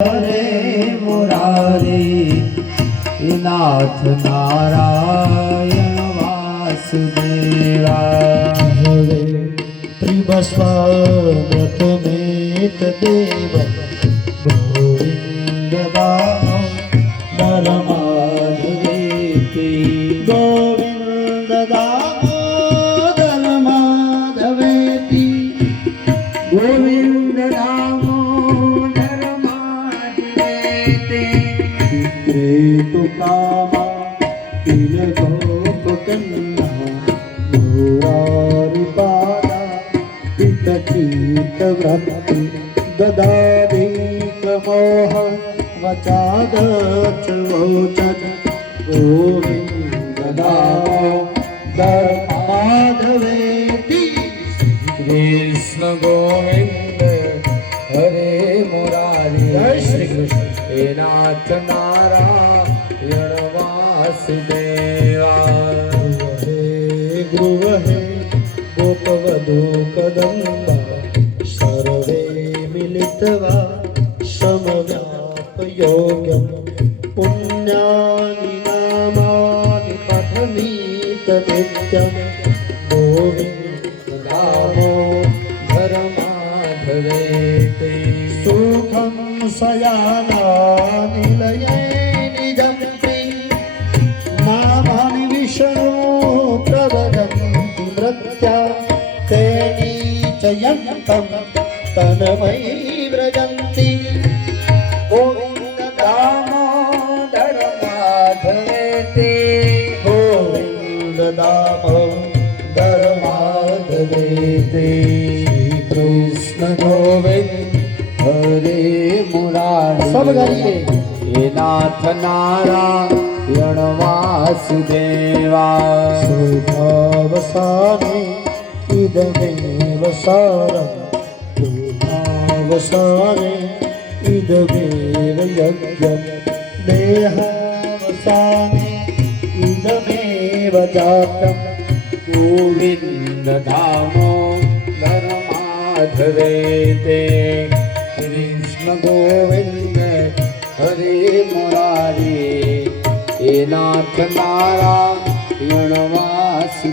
હરે મુરારી નાથ નારાયણ વાસુદેવા હવે ત્રિબસ્વાગતમેત દેવ. नामा तिलगोपकन्ना घोरारिपादा पितकीतव्रति ददाधिकमोह वचादच वोचन गोविन्ददा माधवेति कृष्ण। गोविन्द हरे मुरारी श्री कृष्ण। हे नाथ नारायण। हे गृहे गोपवधू कदम्बा सर्वे मिलित्वा समवापयोगं पुण्यानि नामानि नामादिपठनीतनित्यं गोविन्द्रमो धरमाधरे सुखं सयानादिलय च तेणी च यन्तं तनमयी व्रजन्ति गोविन्ददामोदरमाधवेति गोविन्ददामोदरमाधवेति श्रीकृष्ण गोविन्द हरे मुरारी। सब गाइए। नाथ नारायण મુરારી સબ ગાઈએ. હે નાથ નારાયણ વાસુદેવા સુખાવસાને ઇદમેવ સારમ સુખાવસાને ઇદમેવ યજ્ઞમ દેહાવસાને હે નાથ નારાયણ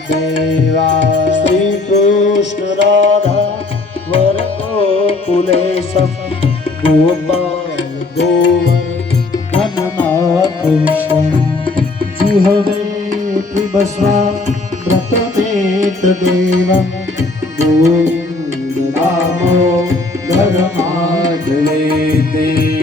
દેવા શ્રી કૃષ્ણ રાધા વરગોકુલેશમ ગોપાલ ગોવર ધનનાથ વિષ્ણુ. જીહવે ત્રિબસ્વા વ્રતમેત દેવમ. ગોવિંદ રામો ધર્માજ માધવે